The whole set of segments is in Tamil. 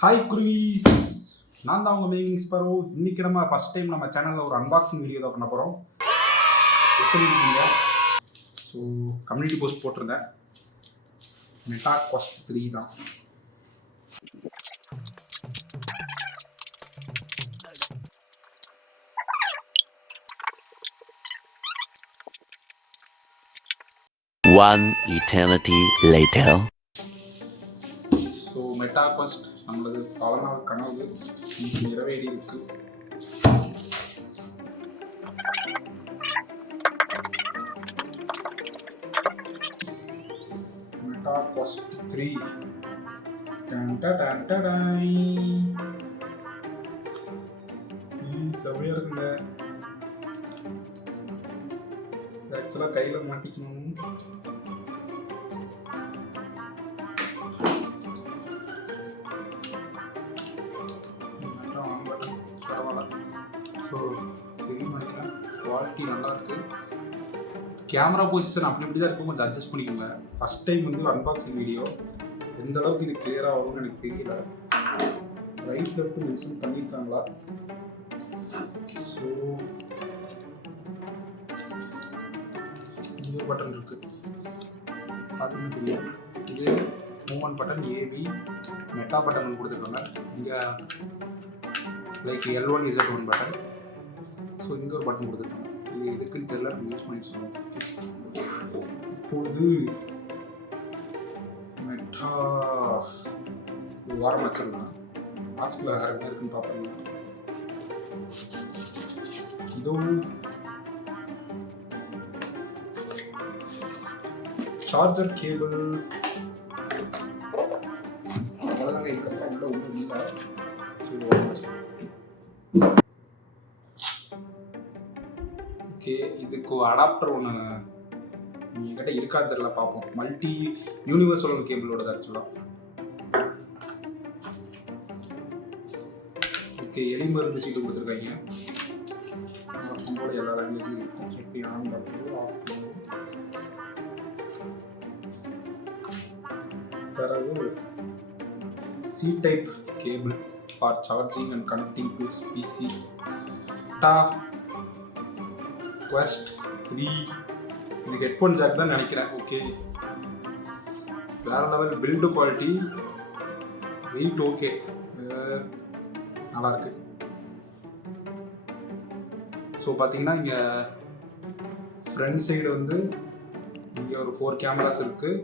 ஹாய் குருவீஸ், நான் தான் உங்கள் மேவிங் ஸ்பரோ. இன்றைக்கி நம்ம ஃபஸ்ட் டைம் நம்ம சேனலில் ஒரு அன்பாக்சிங் வீடியோ தான் பண்ண போகிறோம். எப்படி இருக்கீங்க? ஸோ கம்யூனிட்டி போஸ்ட் போட்டிருந்தேன். மெட்டாக்வஸ்ட் 3 தான். One eternity later. ஸோ மெட்டாக்வஸ்ட் நம்மளது பல நாள் கனவு நிறைவேறி இருக்கு. மெட்டாக்வஸ்ட் 3 செமையா இருக்குங்க. ஆக்சுவலாக கையில் மாட்டிக்கணும். ஸோ தெரியும் நினைக்கிறேன். குவாலிட்டி நல்லா இருக்குது. கேமரா பொசிஷன் அப்படி இப்படி தான் இருக்கும், கொஞ்சம் அட்ஜஸ்ட் பண்ணிக்கோங்க. ஃபஸ்ட் டைம் வந்து அன்பாக்சிங் வீடியோ எந்த அளவுக்கு இது கிளியராக வரும்னு எனக்கு தெரியல. ரைட் லெஃப்ட் மென்ஷன் பண்ணியிருக்காங்களா? ஸோ இங்கே பட்டன் இருக்குது, பார்த்துன்னு தெரியும். இது movement button, AB meta button கொடுத்துருக்காங்க. இங்கே like L1 Z1 button. So இங்கே ஒரு பட்டன் கொடுத்துருக்காங்க. இது எதுக்குன்னு தெரியல, நம்ம யூஸ் பண்ணிட்டு சொல்லுவோம். இப்போது மெட்டா ஒரு வாரம் வச்சிருந்தேன். பாக்ஸ்குள்ள வேறு என்ன இருக்குன்னு பார்ப்போங்க. இதுவும் சார்ஜர் கேபிள் அதெல்லாம் இருக்கிற உள்ள ஒன்றும் இல்லை. ஓகே, இதுக்கு அடாப்டர் ஒன்று என்கிட்ட இருக்காது தெரியல, பார்ப்போம். மல்டி யூனிவர்சல் கேபிளோட ஆக்சுவலாக. ஓகே, எலி மருந்து சீட்டு கொடுத்துருக்காங்க. நம்மளோட எல்லா லாங்குவேஜும் இருக்கும். எப்படி ஆன் பண்ணுறது, ஆஃப் பண்ணுறது. பிறகு C type cable for charging and connecting to PC. Quest 3 இது ஹெட்ஃபோன் ஜாக் தான் நினைக்கிறேன். ஓகே, வேற level build quality, weight okay, நல்லா இருக்கு. ஸோ பார்த்தீங்கன்னா இங்கே ஃப்ரண்ட் சைடு வந்து இங்கே ஒரு 4 கேமராஸ் இருக்குது.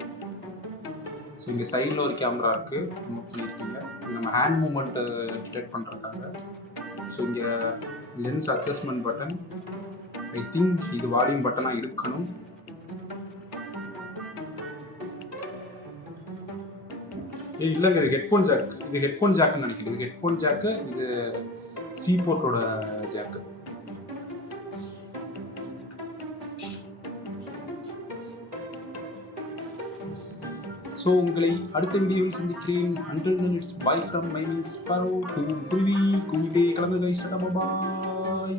ஸோ இங்கே சைடில் ஒரு கேமரா இருக்குது. பண்ணியிருக்கீங்க நம்ம ஹேண்ட் மூமெண்ட்டு டிடெக்ட் பண்ணுறதுக்காக. ஸோ இங்கே lens adjustment button. I think இது வால்யூம் பட்டனாக இருக்கணும். இல்லைங்க, இது ஹெட்ஃபோன் ஜாக். இது ஹெட்ஃபோன் ஜாக்குன்னு நினைக்கிறேன். இது ஹெட்ஃபோன் ஜாக்கு, இது சி போர்ட்டோட ஜாக்கு. ஸோ உங்களை அடுத்த வீடியோவில் சந்திக்கிறேன். until then it's bye from my name is Sparrow. குருவி குருவிலே கலந்து கைஸ். பாய்.